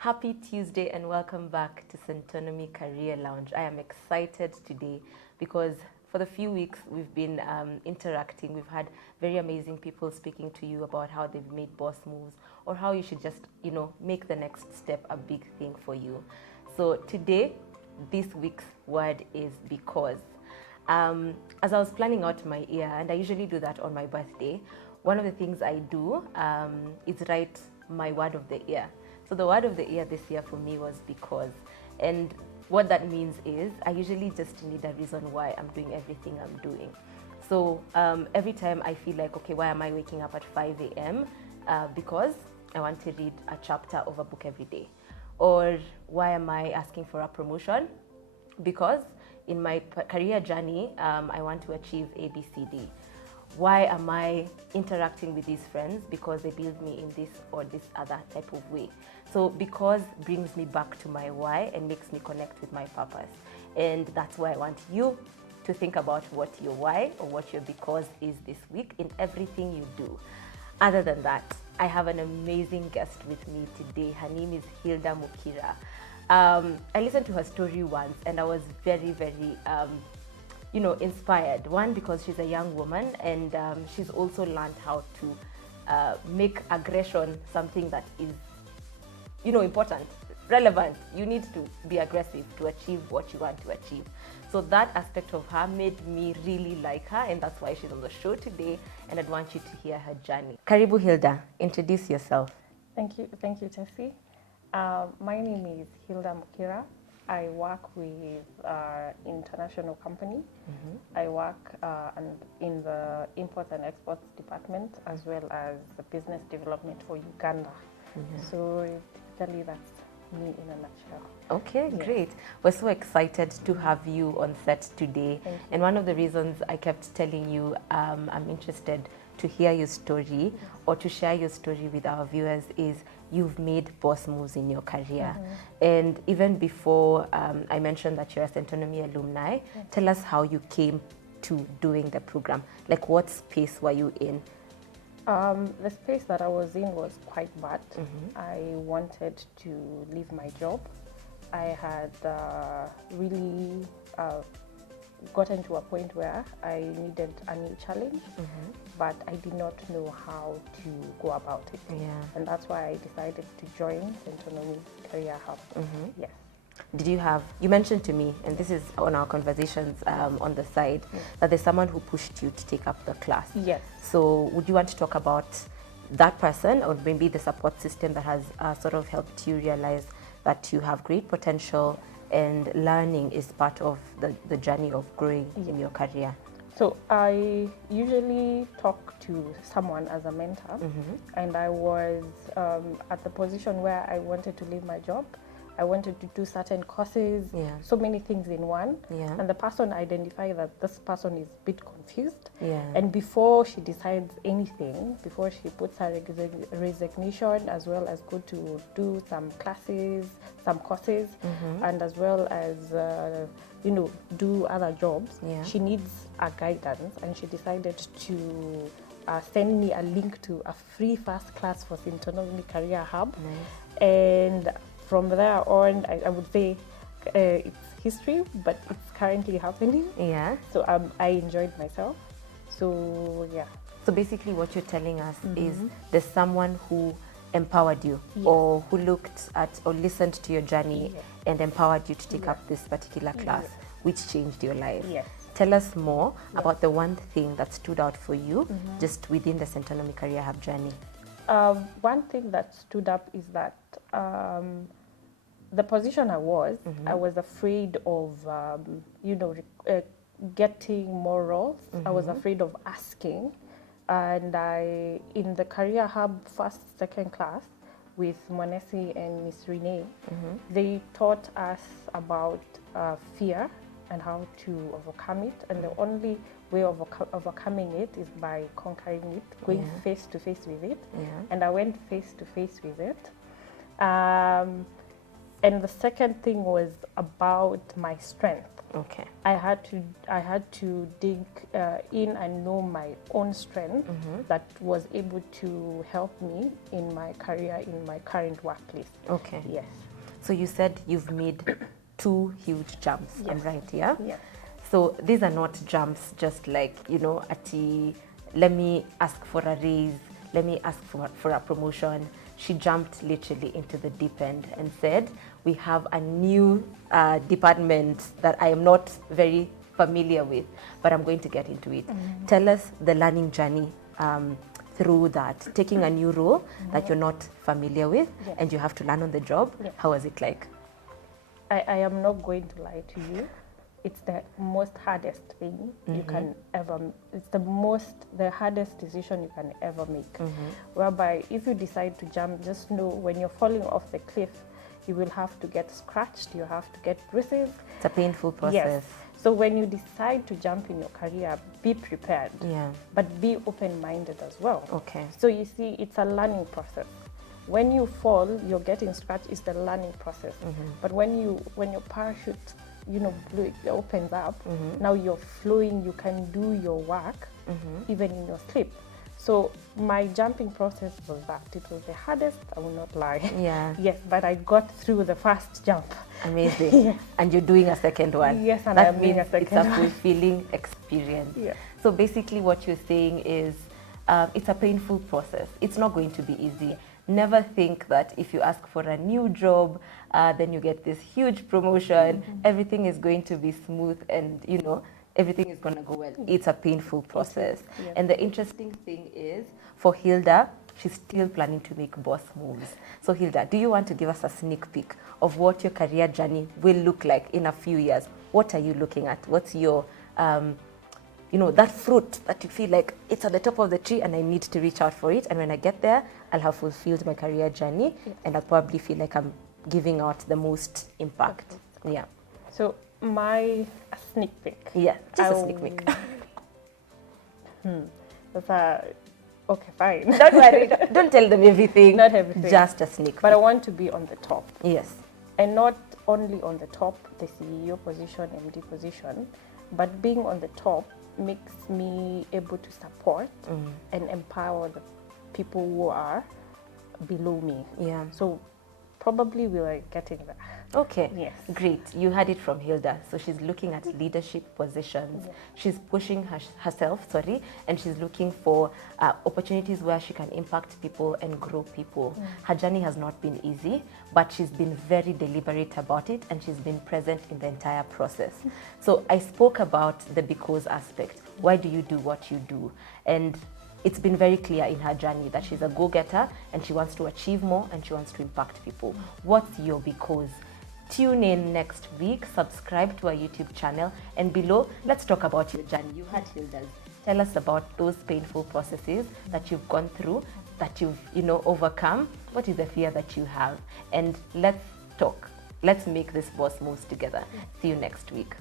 Happy Tuesday and welcome back to Centonomy Career Lounge. I am excited today because for the few weeks we've been interacting. We've had very amazing people speaking to you about how they've made boss moves or how you should just, make the next step a big thing for you. So today, this week's word is because. As I was planning out my year, and I usually do that on my birthday, one of the things I do is write my word of the year. So the word of the year this year for me was because. And what that means is I usually just need a reason why I'm doing everything I'm doing. So every time I feel like, okay, why am I waking up at 5 a.m.? Because I want to read a chapter of a book every day. Or why am I asking for a promotion? Because in my career journey, I want to achieve A, B, C, D. Why am I interacting with these friends? Because they build me in this or this other type of way. So because brings me back to my why and makes me connect with my purpose. And that's why I want you to think about what your why or what your because is this week in everything you do. Other than that, I have an amazing guest with me today. Her name is Hilda Mukiira. I listened to her story once and I was very, very, inspired. One, because she's a young woman and she's also learned how to make aggression something that is, important, relevant. You need to be aggressive to achieve what you want to achieve. So that aspect of her made me really like her, and that's why she's on the show today, and I'd want you to hear her journey. Karibu Hilda, introduce yourself. Thank you, Tessie. My name is Hilda Mukiira. I work with an international company. Mm-hmm. I work in the imports and exports department as well as the business development for Uganda. Mm-hmm. So typically that's me in a nutshell. Okay, yes. Great. We're so excited to have you on set today. And one of the reasons I kept telling you I'm interested to hear your story or to share your story with our viewers is you've made boss moves in your career. Mm-hmm. And even before I mentioned that you're a Centonomy alumni, tell us how you came to doing the program. Like what space were you in? The space that I was in was quite bad. Mm-hmm. I wanted to leave my job. I had really gotten to a point where I needed a new challenge, mm-hmm. but I did not know how to go about it. Yeah. And that's why I decided to join Centonomy Career Hub. Mm-hmm. Yes. You mentioned to me, and this is on our conversations on the side, that there's someone who pushed you to take up the class. Yes. So would you want to talk about that person or maybe the support system that has sort of helped you realize that you have great potential and learning is part of the journey of growing in your career? So I usually talk to someone as a mentor, mm-hmm. and I was at the position where I wanted to leave my job. I wanted to do certain courses, so many things in one. Yeah. And the person identified that this person is a bit confused. Yeah. And before she decides anything, before she puts her resignation, as well as go to do some classes, some courses, mm-hmm. and as well as, do other jobs, she needs a guidance. And she decided to send me a link to a free first class for Centonomy Career Hub. Nice. And from there on, I would say it's history, but it's currently happening. Yeah. So I enjoyed myself. So, yeah. So basically what you're telling us mm-hmm. is there's someone who empowered you or who looked at or listened to your journey and empowered you to take up this particular class, which changed your life. Yes. Tell us more about the one thing that stood out for you mm-hmm. just within the Centonomy Career Hub journey. One thing that stood up is that the position I was, mm-hmm. I was afraid of, getting more roles. Mm-hmm. I was afraid of asking. And in the Career Hub first, second class with Monesi and Miss Renee, mm-hmm. they taught us about fear and how to overcome it. And the only way of overcoming it is by conquering it, going face to face with it. Yeah. And I went face to face with it. And the second thing was about my strength. Okay. I had to dig in and know my own strength that was able to help me in my career, in my current workplace. Okay. Yes. So you said you've made 2 huge jumps. Yes. I'm right, yeah? Yes. So these are not jumps just like, let me ask for a raise, let me ask for a promotion. She jumped literally into the deep end and said, we have a new department that I am not very familiar with, but I'm going to get into it. Tell us the learning journey through that, taking a new role that you're not familiar with and you have to learn on the job. How was it like? I am not going to lie to you. It's the most hardest thing you can ever, it's the hardest decision you can ever make. Whereby if you decide to jump, just know when you're falling off the cliff, you will have to get scratched, you have to get bruises. It's a painful process. Yes. So when you decide to jump in your career, be prepared, but be open-minded as well. Okay. So you see, it's a learning process. When you fall, you're getting scratched, it's the learning process. But when your parachute, it opens up, now you're flowing, you can do your work, even in your sleep. So my jumping process was that. It was the hardest, I will not lie. Yeah. Yes, but I got through the first jump. Amazing. Yes. And you're doing a second one. Yes, and that I'm means doing a second it's a one. fulfilling experience. Yeah. So basically what you're saying is it's a painful process. It's not going to be easy. Never think that if you ask for a new job, then you get this huge promotion, everything is going to be smooth and, everything is going to go well. It's a painful process. Yes. And the interesting thing is, for Hilda, she's still planning to make boss moves. So Hilda, do you want to give us a sneak peek of what your career journey will look like in a few years? What are you looking at? What's your, that fruit that you feel like it's at the top of the tree and I need to reach out for it. And when I get there, I'll have fulfilled my career journey and I'll probably feel like I'm giving out the most impact. Yeah. So my sneak peek. Yeah, just a sneak peek. Okay, fine. Don't worry. Don't tell them everything. Not everything. Just a sneak peek. But I want to be on the top. Yes. And not only on the top, the CEO position, MD position, but being on the top makes me able to support and empower the people who are below me. Yeah. So probably we are getting there. Okay. Yes. Great. You heard it from Hilda. So she's looking at leadership positions. Yeah. She's pushing herself, and she's looking for opportunities where she can impact people and grow people. Her journey has not been easy, but she's been very deliberate about it and she's been present in the entire process. So I spoke about the because aspect. Why do you do what you do? And it's been very clear in her journey that she's a go-getter and she wants to achieve more and she wants to impact people. What's your because? Tune in next week, subscribe to our YouTube channel, and below, let's talk about your journey. You had Hilda's. Tell us about those painful processes that you've gone through, that you've, overcome. What is the fear that you have? And let's talk. Let's make this boss moves together. See you next week.